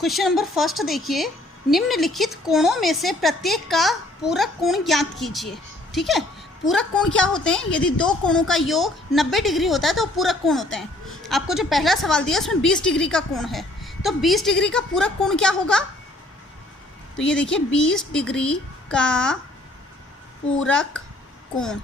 Question number first देखिए, निम्नलिखित कोणों में से प्रत्येक का पूरक कोण ज्ञात कीजिए। ठीक है, पूरक कोण क्या होते हैं? यदि दो कोणों का योग 90 डिग्री होता है तो पूरक कोण होते हैं। आपको जो पहला सवाल दिया उसमें 20 डिग्री का कोण है, तो 20 डिग्री का पूरक कोण क्या होगा? तो ये देखिए 20 डिग्री का पूरक कोण,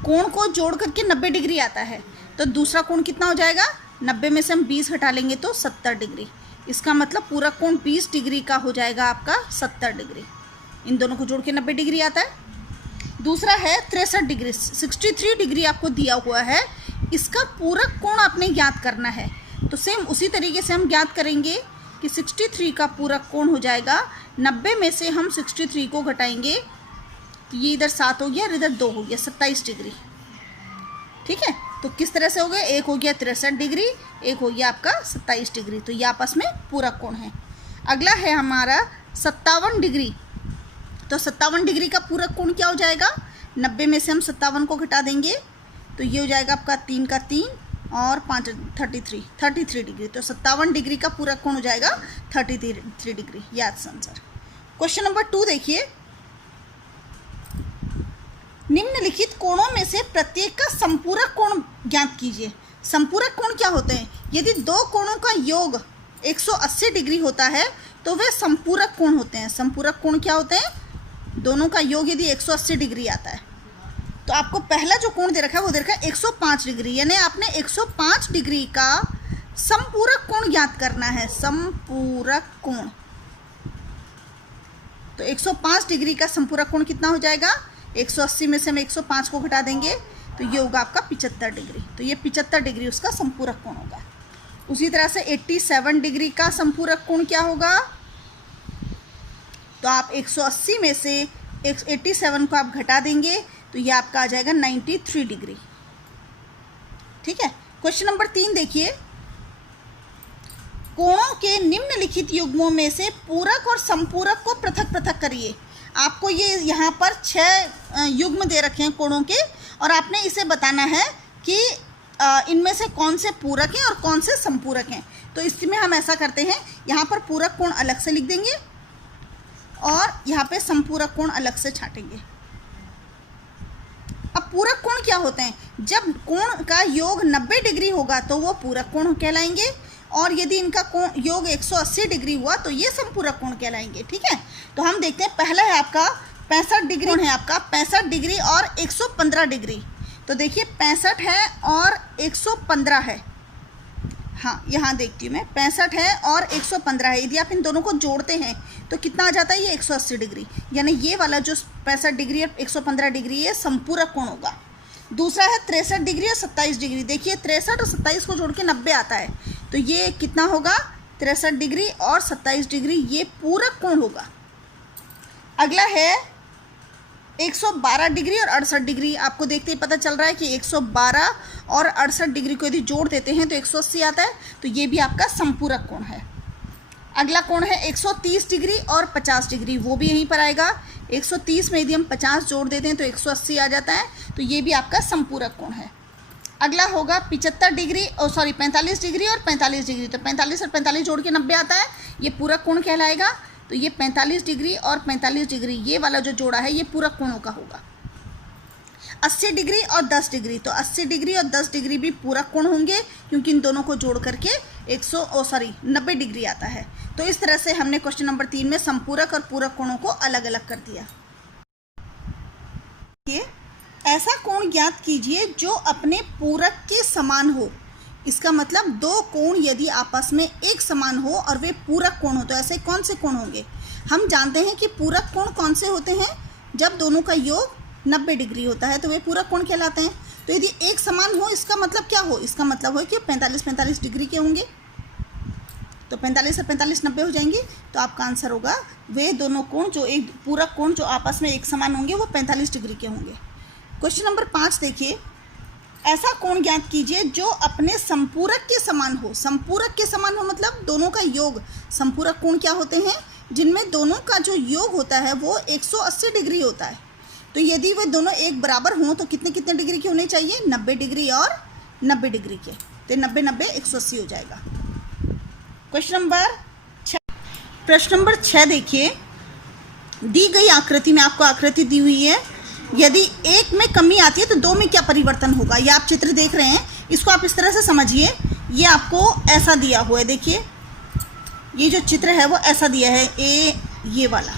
कोण को जोड़ करके 90 डिग्री आता है, तो दूसरा कोण कितना हो जाएगा? 90 में से हम 20 हटा लेंगे तो 70 डिग्री। इसका मतलब पूरा कोण 20 डिग्री का हो जाएगा आपका 70 डिग्री। इन दोनों को जोड़ के 90 डिग्री आता है। दूसरा है 63 डिग्री, 63 डिग्री आपको दिया हुआ है, इसका पूरक कोण आपने ज्ञात करना है। तो सेम उसी तरीके से हम ज्ञात करेंगे कि 63 का पूरक कोण हो जाएगा, 90 में से हम 63 को घटाएंगे तो ये इधर 7 हो गया और इधर 2 हो गया, 27 डिग्री। ठीक है, तो किस तरह से हो गया? एक हो गया 63 डिग्री, एक हो गया आपका 27 डिग्री, तो ये आपस में पूरक कोण है। अगला है हमारा 57 डिग्री, तो 57 डिग्री का पूरक कोण क्या हो जाएगा? 90 में से हम 57 को घटा देंगे तो ये हो जाएगा आपका 3 का 3 और 5 33 डिग्री। तो 57 डिग्री का पूरक कोण हो जाएगा 33 डिग्री। याद आंसर। क्वेश्चन नंबर 2 देखिए, निम्नलिखित कोणों में से प्रत्येक का संपूरक कोण ज्ञात कीजिए। संपूरक कोण क्या होते हैं? यदि दो कोणों का योग 180 डिग्री होता है तो वे संपूरक कोण होते हैं। संपूरक कोण क्या होते हैं? दोनों का योग यदि 180 डिग्री आता है। तो आपको पहला जो कोण दे रखा है वो दे रखा है 105 डिग्री, यानी आपने 105 डिग्री का संपूरक कोण ज्ञात करना है। संपूरक कोण, तो 105 डिग्री का संपूरक कोण कितना हो जाएगा? 180 में से हम 105 को घटा देंगे तो ये होगा आपका 75 डिग्री। तो ये 75 डिग्री उसका संपूरक कोण होगा। उसी तरह से 87 डिग्री का संपूरक कोण क्या होगा? तो आप 180 में से 87 को आप घटा देंगे तो ये आपका आ जाएगा 93 डिग्री। ठीक है, क्वेश्चन नंबर 3 देखिए, कोणों के निम्नलिखित युग्मों में से पूरक और संपूरक को पृथक पृथक करिए। आपको ये यहाँ पर 6 युग्म दे रखे हैं कोणों के, और आपने इसे बताना है कि इनमें से कौन से पूरक हैं और कौन से संपूरक हैं। तो इसमें हम ऐसा करते हैं, यहाँ पर पूरक कोण अलग से लिख देंगे और यहाँ पे संपूरक कोण अलग से छाटेंगे। अब पूरक कोण क्या होते हैं? जब कोण का योग 90 डिग्री होगा तो वो पूरक कोण कहलाएंगे, और यदि इनका कोण योग 180 डिग्री हुआ तो ये संपूरक कोण कहलाएंगे। ठीक है, तो हम देखते हैं, पहला है आपका 65 डिग्री है, आपका 65 डिग्री और 115 डिग्री। तो देखिए 65 है और 115 है। हाँ, यहाँ देखती हूँ मैं, 65 है और 115 है। यदि आप इन दोनों को जोड़ते हैं तो कितना आ जाता है? ये 180 डिग्री, यानी ये वाला जो 65 डिग्री और 115 डिग्री ये संपूरक कोण होगा। दूसरा है 63 डिग्री और 27 डिग्री। देखिए 63 और 27 को जोड़ के 90 आता है, तो ये कितना होगा? 63 डिग्री और 27 डिग्री, ये पूरक कोण होगा। अगला है 112 डिग्री और 68 डिग्री। आपको देखते ही पता चल रहा है कि 112 और 68 डिग्री को यदि जोड़ देते हैं तो 180 आता है, तो ये भी आपका संपूरक कोण है। अगला कोण है 130 डिग्री और 50 डिग्री, वो भी यहीं पर आएगा। 130 में यदि हम 50 जोड़ देते हैं तो 180 आ जाता है, तो ये भी आपका संपूरक कोण है। अगला होगा 45 डिग्री और 45 डिग्री और 45 डिग्री, तो 45 और 45 जोड़ के 90 आता है, ये पूरक कोण कहलाएगा। तो ये 45 डिग्री और 45 डिग्री, ये वाला जो जोड़ा है ये पूरक कोणों का होगा। 80 डिग्री और 10 डिग्री, तो 80 डिग्री और 10 डिग्री भी पूरक कोण होंगे, क्योंकि इन दोनों को जोड़ करके 90 डिग्री आता है। तो इस तरह से हमने क्वेश्चन नंबर 3 में संपूरक और पूरक कोणों को अलग अलग कर दिया। ऐसा कोण ज्ञात कीजिए जो अपने पूरक के समान हो। इसका मतलब दो कोण यदि आपस में एक समान हो और वे पूरक कोण हो, तो ऐसे कौन से कोण होंगे? हम जानते हैं कि पूरक कोण कौन से होते हैं? जब दोनों का योग 90 डिग्री होता है तो वे पूरक कोण कहलाते हैं। तो यदि एक समान हो, इसका मतलब क्या हो? इसका मतलब हो कि 45 डिग्री के होंगे, तो 45 और 45 90 हो जाएंगे। तो आपका आंसर होगा वे दोनों कोण जो एक पूरक कोण जो आपस में एक समान होंगे वो 45 डिग्री के होंगे। क्वेश्चन नंबर 5 देखिए, ऐसा कोण ज्ञात कीजिए जो अपने संपूरक के समान हो। संपूरक के समान हो मतलब दोनों का योग। संपूरक कोण क्या होते हैं? जिनमें दोनों का जो योग होता है वो 180 डिग्री होता है। तो यदि वे दोनों एक बराबर हों तो कितने कितने डिग्री के होने चाहिए? 90 डिग्री और 90 डिग्री के। तो 90 90 180 हो जाएगा। प्रश्न नंबर 6 देखिए, दी गई आकृति में आपको आकृति दी हुई है, यदि एक में कमी आती है तो दो में क्या परिवर्तन होगा। ये आप चित्र देख रहे हैं, इसको आप इस तरह से समझिए। ये आपको ऐसा दिया हुआ है, देखिए ये जो चित्र है वो ऐसा दिया है, ये वाला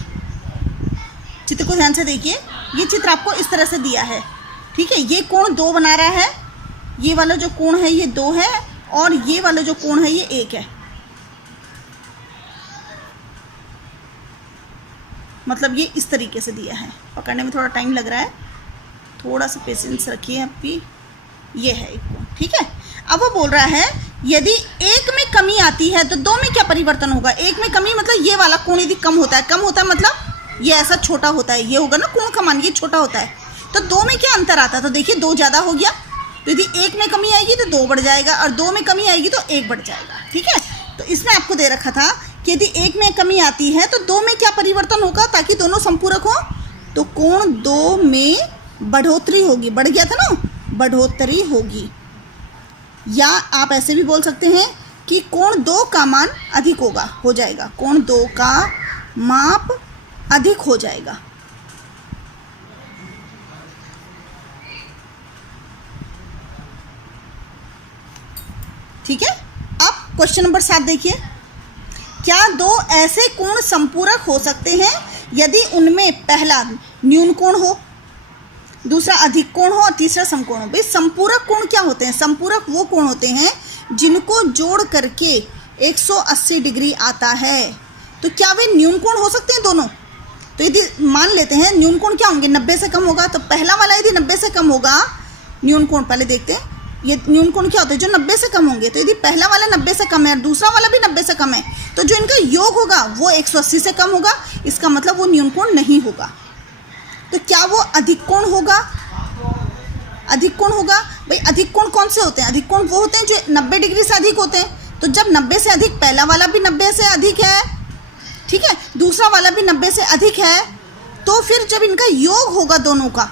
चित्र को ध्यान से देखिए। ये चित्र आपको इस तरह से दिया है, ठीक है। ये कोण 2 बना रहा है, ये वाला जो कोण है ये 2 है, और ये वाला जो कोण है ये 1 है। मतलब ये इस तरीके से दिया है, पकड़ने में थोड़ा टाइम लग रहा है, थोड़ा सा पेशेंस रखिए आपकी। ये है एक कोण, ठीक है। अब वो बोल रहा है यदि एक में कमी आती है तो दो में क्या परिवर्तन होगा। एक में कमी मतलब ये वाला कोण यदि कम होता है मतलब ये ऐसा छोटा होता है, ये होगा ना कोण का मान, ये छोटा होता है। तो दो में क्या अंतर आता है, तो देखिए 2 ज़्यादा हो गया, तो यदि एक में कमी आएगी तो 2 बढ़ जाएगा, और 2 में कमी आएगी तो 1 बढ़ जाएगा, ठीक है। तो इसमें आपको दे रखा था कि यदि एक में कमी आती है तो 2 में क्या परिवर्तन होगा ताकि दोनों संपूरक हो। तो कोण 2 में बढ़ोतरी होगी, बढ़ गया था ना, बढ़ोतरी होगी। या आप ऐसे भी बोल सकते हैं कि कोण 2 का मान अधिक होगा, हो जाएगा, कोण 2 का माप अधिक हो जाएगा। ठीक है। अब क्वेश्चन नंबर 7 देखिए, क्या 2 ऐसे कोण संपूरक हो सकते हैं यदि उनमें पहला न्यून कोण हो, दूसरा अधिक कोण हो और तीसरा समकोण हो। भाई संपूरक कोण क्या होते हैं, संपूरक वो कोण होते हैं जिनको जोड़ करके 180 डिग्री आता है। तो क्या वे न्यून कोण हो सकते हैं दोनों। तो यदि मान लेते हैं न्यून कोण क्या होंगे, 90 से कम होगा, तो पहला वाला यदि 90 से कम होगा न्यून कोण, पहले देखते हैं ये न्यून कोण क्या होता है, जो 90 से कम होंगे। तो यदि पहला वाला 90 से कम है और दूसरा वाला भी 90 से कम है, तो जो इनका योग होगा वो 180 से कम होगा, इसका मतलब वो न्यून कोण नहीं होगा। तो क्या वो अधिक कोण होगा, अधिक कोण होगा। भाई अधिक कोण कौन से होते हैं, अधिक कोण वो होते हैं जो 90 डिग्री से अधिक होते हैं। तो जब 90 से अधिक, पहला वाला भी 90 से अधिक है, ठीक है, दूसरा वाला भी 90 से अधिक है, तो फिर जब इनका योग होगा दोनों का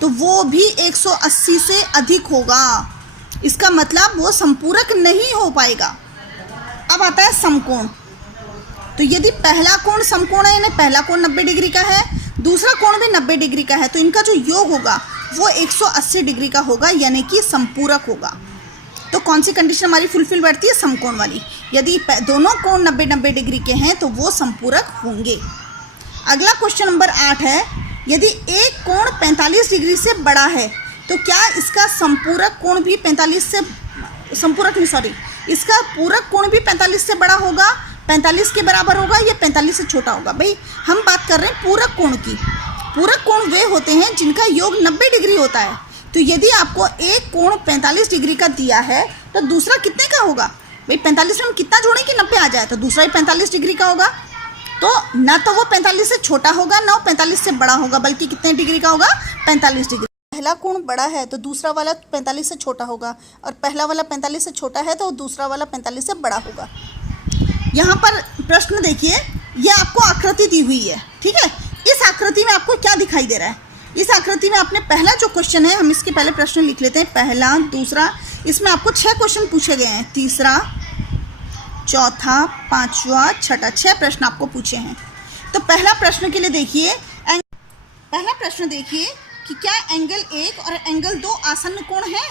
तो वो भी 180 से अधिक होगा। इसका मतलब वो संपूरक नहीं हो पाएगा। अब आता है समकोण। तो यदि पहला कोण समकोण है, यानी पहला कोण 90 डिग्री का है, दूसरा कोण भी 90 डिग्री का है, तो इनका जो योग होगा वो 180 डिग्री का होगा, यानी कि संपूरक होगा। तो कौन सी कंडीशन हमारी फुलफिल बैठती है, समकोण वाली। यदि दोनों कोण 90-90 डिग्री के हैं तो वो संपूरक होंगे। अगला क्वेश्चन नंबर 8 है, यदि एक कोण 45 डिग्री से बड़ा है तो क्या इसका संपूरक कोण भी 45 से, संपूरक नहीं सॉरी, इसका पूरक कोण भी 45 से बड़ा होगा, 45 के बराबर होगा, या 45 से छोटा होगा। भाई हम बात कर रहे हैं पूरक कोण की। पूरक कोण वे होते हैं जिनका योग 90 डिग्री होता है। तो यदि आपको एक कोण 45 डिग्री का दिया है तो दूसरा कितने का होगा। भाई 45 में हम कितना जोड़ें कि 90 आ जाए, तो दूसरा ही 45 डिग्री का होगा। तो ना तो वो 45 से छोटा होगा ना वो 45 से बड़ा होगा, बल्कि कितने डिग्री का होगा, 45 डिग्री। पहला कोण बड़ा है तो दूसरा वाला 45 से छोटा होगा, और पहला वाला 45 से छोटा है तो दूसरा वाला 45 से बड़ा होगा। यहाँ पर प्रश्न देखिए, ये आपको आकृति दी हुई है, ठीक है। इस आकृति में आपको क्या दिखाई दे रहा है, इस आकृति में आपने पहला जो क्वेश्चन है, हम इसके पहले प्रश्न लिख लेते हैं, पहला, दूसरा, इसमें आपको 6 क्वेश्चन पूछे गए हैं, तीसरा, चौथा, पांचवा, छठा, 6 प्रश्न आपको पूछे हैं। तो पहला प्रश्न के लिए देखिए, पहला प्रश्न देखिए कि क्या एंगल 1 और एंगल 2 आसन्न कोण है।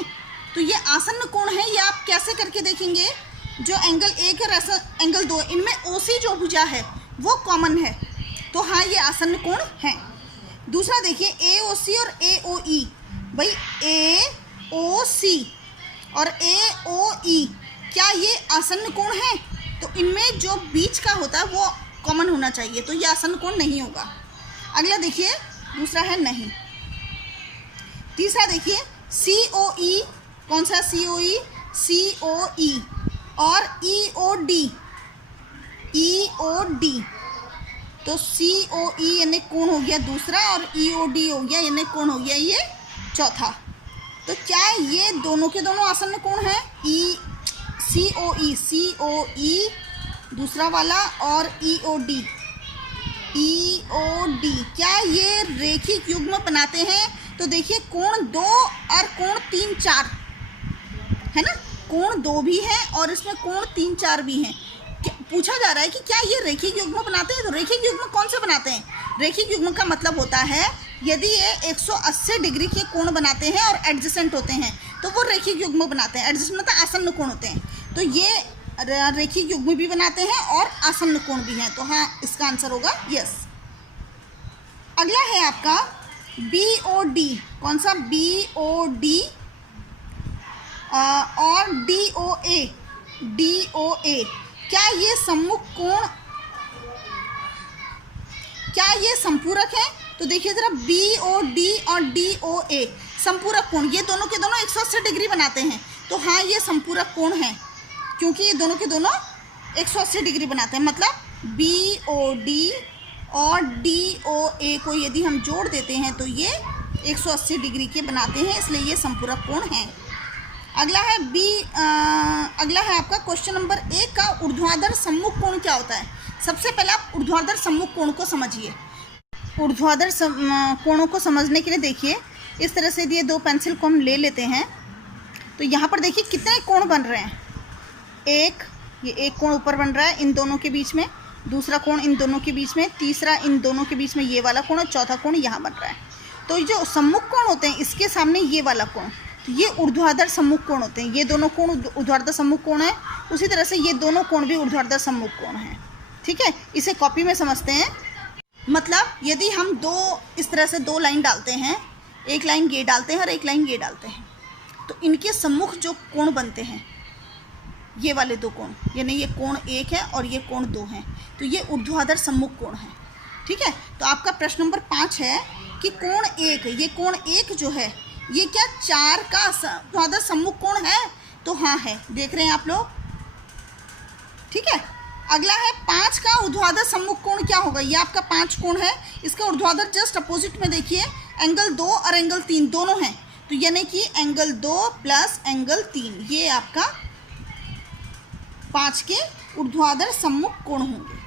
तो ये आसन्न कोण है, ये आप कैसे करके देखेंगे, जो एंगल 1 और एंगल 2, इनमें OC जो भुजा है वो कॉमन है, तो हाँ ये आसन्न कोण है। दूसरा देखिए AOC और AOE, भाई AOC और AOE क्या ये आसन्न कोण है, तो इनमें जो बीच का होता है वो कॉमन होना चाहिए, तो ये आसन्न कोण नहीं होगा। अगला देखिए, दूसरा है नहीं। तीसरा देखिए COE, कौन सा COE, COE और EOD, तो COE यानी कोण हो गया दूसरा, और EOD हो गया यानी कोण हो गया ये चौथा। तो क्या ये दोनों के दोनों आसन्न कोण हैं, COE दूसरा वाला और EOD, क्या ये रेखिक युग्म बनाते हैं। तो देखिए कोण 2 और कोण 3, 4 है ना, कोण 2 भी है और इसमें कोण 3, 4 भी हैं। कि पूछा जा रहा है कि क्या ये रेखिक युग्म बनाते हैं। तो रेखिक युग्म कौन से बनाते हैं? रेखिक युग्म का मतलब होता है यदि ये 180 डिग्री के कोण बनाते हैं और एडजेसेंट होते हैं तो वो रेखिक युग्म बनाते हैं। एडजेसेंट मतलब आसन्न कोण होते हैं, तो ये रेखिक युग्म भी बनाते हैं और आसन्न कोण भी हैं। तो हाँ, इसका आंसर होगा यस। अगला है आपका BOD। कौन सा? BOD और DOA। क्या ये सम्मुख कोण, क्या ये संपूरक है? तो देखिए जरा, BOD और DOA संपूरक कोण, ये दोनों के दोनों 180 डिग्री बनाते हैं। तो हाँ, ये संपूरक कोण है क्योंकि ये दोनों के दोनों 180 डिग्री बनाते हैं। मतलब BOD और DOA को यदि हम जोड़ देते हैं तो ये 180 डिग्री के बनाते हैं, इसलिए ये संपूरक कोण है। अगला है अगला है आपका क्वेश्चन नंबर 1 का ऊर्ध्वाधर सम्मुख कोण क्या होता है। सबसे पहले आप ऊर्ध्वाधर सम्मुख कोण को समझिए। ऊर्ध्वाधर कोणों को समझने के लिए देखिए, इस तरह से ये दो पेंसिल को हम ले लेते हैं। तो यहाँ पर देखिए कितने कोण बन रहे हैं। ये एक कोण ऊपर बन रहा है इन दोनों के बीच में, दूसरा कोण इन दोनों के बीच में, तीसरा इन दोनों के बीच में ये वाला कोण, और चौथा कोण यहाँ बन रहा है। तो जो सम्मुख कोण होते हैं इसके सामने ये वाला कोण, तो ये ऊर्ध्वाधर सम्मुख कोण होते हैं। ये दोनों कोण ऊर्ध्वाधर सम्मुख कोण है, उसी तरह से ये दोनों कोण भी ऊर्ध्वाधर सम्मुख कोण है। ठीक है, इसे कॉपी में समझते हैं। मतलब यदि हम इस तरह से दो लाइन डालते हैं, एक लाइन ये डालते हैं और एक लाइन ये डालते हैं, तो इनके सम्मुख जो कोण बनते हैं ये वाले दो कोण, यानी ये कोण 1 है और ये कोण 2 है, तो ये ऊर्ध्वाधर सम्मुख कोण है। ठीक है, तो आपका प्रश्न नंबर 5 है कि कोण 1, ये कोण 1 जो है ये क्या 4 का ऊर्ध्वाधर सम्मुख कोण है? तो हाँ है, देख रहे हैं आप लोग। ठीक है, अगला है 5 का ऊर्ध्वाधर सम्मुख कोण क्या होगा। ये आपका 5 कोण है, इसका ऊर्ध्वाधर जस्ट अपोजिट में देखिए एंगल 2 और एंगल 3 दोनों हैं, तो यानी कि एंगल 2 प्लस एंगल 3 ये आपका 5 के ऊर्ध्वाधर सम्मुख कोण होंगे।